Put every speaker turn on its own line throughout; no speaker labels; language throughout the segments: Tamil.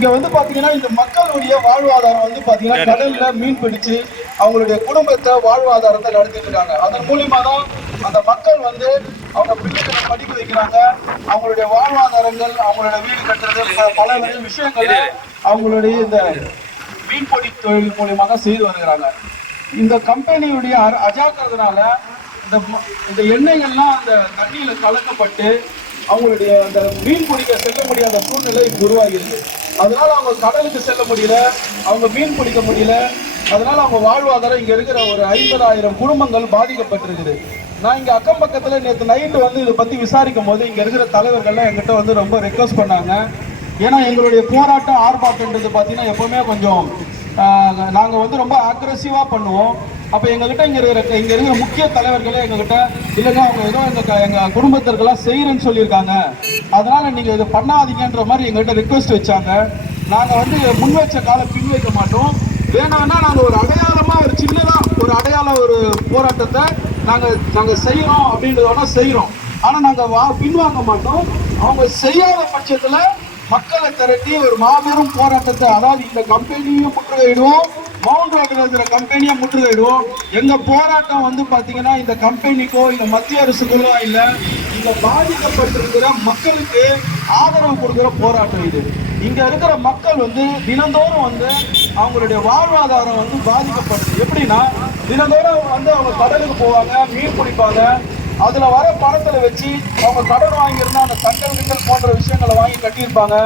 இங்க வந்து பாத்தீங்கன்னா இந்த மக்களுடைய வாழ்வாதாரம் வந்து பாத்தீங்கன்னா கடல்ல மீன் பிடிச்சு அவங்களுடைய குடும்பத்தை வாழ்வாதாரத்தை நடத்திட்டு இருக்காங்க. அதன் மூலியமா தான் அந்த மக்கள் வந்து அவங்க பிள்ளைகளை படிக்க வைக்கிறாங்க. அவங்களுடைய வாழ்வாதாரங்கள் அவங்களுடைய வீடு கட்டுறது பல வகை விஷயங்களை அவங்களுடைய இந்த மீன்பிடி தொழில் மூலியமாக செய்து வருகிறாங்க. இந்த கம்பெனியுடைய அஜாக்கிரதனால இந்த இந்த எண்ணெய்கள்லாம் அந்த தண்ணியில கலக்கப்பட்டு அவங்களுடைய அந்த மீன் பிடிக்க செல்ல முடியாத சூழ்நிலை இப்ப உருவாகிருக்கு அதனால அவங்க கடலுக்கு செல்ல முடியல அவங்க மீன் பிடிக்க முடியல. அதனால அவங்க வாழ்வாதாரம் இங்க இருக்கிற ஒரு ஐம்பதாயிரம் குடும்பங்கள் பாதிக்கப்பட்டிருக்குது. நான் இங்க அக்கம் பக்கத்துல நேற்று நைட்டு வந்து இதை பத்தி விசாரிக்கும் போது இங்க இருக்கிற தலைவர்கள்லாம் எங்கிட்ட வந்து ரொம்ப ரெக்வஸ்ட் பண்ணாங்க. ஏன்னா எங்களுடைய போராட்டம் ஆர்ப்பாட்டம்ன்றது பார்த்தீங்கன்னா எப்பவுமே கொஞ்சம் நாங்கள் வந்து ரொம்ப அக்ரஸிவாக பண்ணுவோம். அப்போ எங்ககிட்ட இங்க இருக்கிற இங்க இருக்கிற முக்கிய தலைவர்களே எங்ககிட்ட இல்லைன்னா அவங்க ஏதோ எங்க எங்கள் எங்க குடும்பத்திற்கெல்லாம் செய்யறேன்னு சொல்லியிருக்காங்க. அதனால நீங்க இதை பண்ணாதீங்கன்ற மாதிரி எங்ககிட்ட ரிக்வெஸ்ட் வச்சாங்க. நாங்க வந்து முன் வச்ச கால பின் வைக்க மாட்டோம். வேணாம்னா நாங்க ஒரு அடையாளமா ஒரு சின்னதா ஒரு அடையாள ஒரு போராட்டத்தை நாங்க நாங்க செய்யறோம் அப்படின்றதோட செய்யறோம் ஆனா நாங்க வா பின்வாங்க மாட்டோம். அவங்க செய்யாத பட்சத்துல மக்களை திரட்டி ஒரு மாபெரும் போராட்டத்தை அதாவது இந்த கம்பெனியும் முற்றுகையிடுவோம். மவுண்ட் ரோட்டில் இருக்கிற கம்பெனியை முற்றுகையிடுவோம். எங்க போராட்டம் வந்து பாத்தீங்கன்னா இந்த கம்பெனிக்கோ இந்த மத்திய அரசுக்கோ இல்ல இந்த பாதிக்கப்பட்டிருக்கிற மக்களுக்கு ஆதரவு கொடுக்கிற போராட்டம் இது. இங்க இருக்கிற மக்கள் வந்து தினந்தோறும் வந்து அவங்களுடைய வாழ்வாதாரம் வந்து பாதிக்கப்படுது. எப்படின்னா தினந்தோறும் வந்து அவங்க கடலுக்கு போவாங்க மீன் பிடிப்பாங்க. அதுல வர பணத்துல வச்சு அவங்க கடன் வாங்கியிருந்தா அந்த தங்கல் கிண்டல் போன்ற விஷயங்களை வாங்கி கட்டியிருப்பாங்க.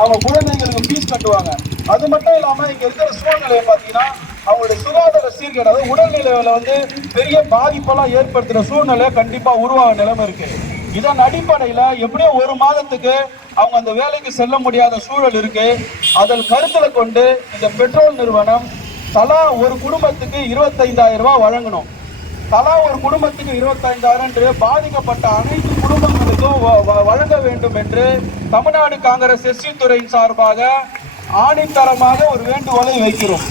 அவங்க குழந்தைங்களுக்கு ஃபீஸ் கட்டுவாங்க. அது மட்டும் இல்லாம இங்க இருக்கிற சூழ்நிலையை பாத்தீங்கன்னா அவங்களுடைய சுகாதார சீர்கேடு அதாவது உடல்நிலையில வந்து பெரிய பாதிப்பெல்லாம் ஏற்படுத்துற சூழ்நிலை கண்டிப்பா உருவாக நிலைமை இருக்கு. இதன் அடிப்படையில எப்படியோ ஒரு மாதத்துக்கு அவங்க அந்த வேலைக்கு செல்ல முடியாத சூழல் இருக்கு. அதன் கருத்துல கொண்டு இந்த பெட்ரோல் நிறுவனம் தலா ஒரு குடும்பத்துக்கு இருபத்தைந்தாயிரம் ரூபாய் வழங்கணும். தலா ஒரு குடும்பத்துக்கு இருபத்தைந்தாயிரம் என்று பாதிக்கப்பட்ட அனைத்து குடும்பங்களுக்கும் வ- வ- வழங்க வேண்டும் என்று தமிழ்நாடு காங்கிரஸ் எஸ்சி துறையின் சார்பாக ஆணித்தரமாக ஒரு வேண்டுகோளை வைக்கிறோம்.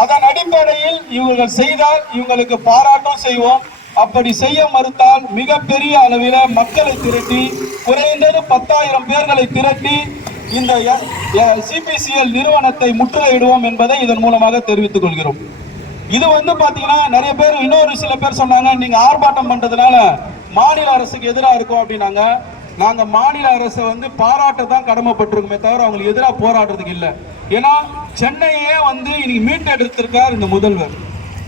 அதன் அடிப்படையில் இவர்கள் செய்தால் இவங்களுக்கு பாராட்டம் செய்வோம். அப்படி செய்ய மறுத்தால் மிகப்பெரிய அளவில் மக்களை திரட்டி குறைந்தது பத்தாயிரம் பேர்களை திரட்டி இந்த சிபிசிஎல் நிறுவனத்தை முற்றுகையிடுவோம் என்பதை இதன் மூலமாக தெரிவித்துக் கொள்கிறோம். இது வந்து பாத்தீங்கன்னா நிறைய பேர் இன்னொரு சில பேர் சொன்னாங்க நீங்க ஆர்ப்பாட்டம் பண்றதுனால மாநில அரசுக்கு எதிராக இருக்கும் அப்படின்னாங்க. நாங்க மாநில அரசை வந்து பாராட்ட தான் கடமைப்பட்டிருக்கோமே தவிர அவங்களுக்கு எதிராக போராடுறதுக்கு இல்லை. ஏன்னா சென்னையே வந்து இன்னைக்கு மீட்டெடுத்திருக்கார் இந்த முதல்வர்.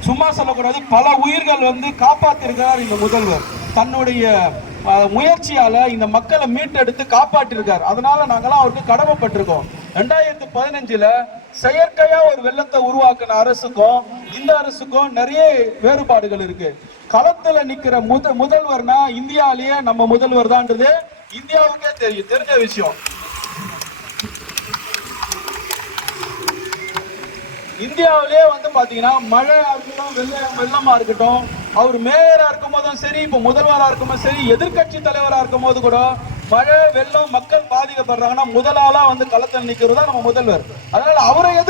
சும்மா சொல்லக்கூடாது பல உயிர்கள் வந்து காப்பாத்திருக்கிறார் இந்த முதல்வர். தன்னுடைய முயற்சியால் முயற்சியால இந்த மக்களை மீட்டெடுத்து காப்பாற்றிருக்கார். அதனால நாங்களாம் அவருக்கு கடமைப்பட்டிருக்கோம். ரெண்டாயிரத்தி பதினஞ்சுல செயற்கையா ஒரு வெள்ளத்தை உருவாக்கின அரசுக்கும் இந்த அரசுக்கும் நிறைய வேறுபாடுகள் இருக்கு. களத்துல நிக்கிற முத முதல்வர்னா இந்தியாவிலேயே நம்ம முதல்வர் தான்ன்றது இந்தியாவுக்கே தெரியும் தெரிஞ்ச விஷயம். இந்தியாவிலே வந்து பாத்தீங்கன்னா மழையா இருக்கட்டும் வெள்ளம் வெள்ளமா இருக்கட்டும் அவர் மேயரா இருக்கும் போதும் சரி இப்ப முதல்வரா இருக்கும் போதும் சரி எதிர்க்கட்சி தலைவரா இருக்கும் போது கூட மழை வெள்ளம் மக்கள் பாதிக்கப்படுறாங்கன்னா முதலாளா வந்து களத்தில் நிக்கிறது தான் நம்ம முதல்வர். அதனால அவரை எதிர்த்து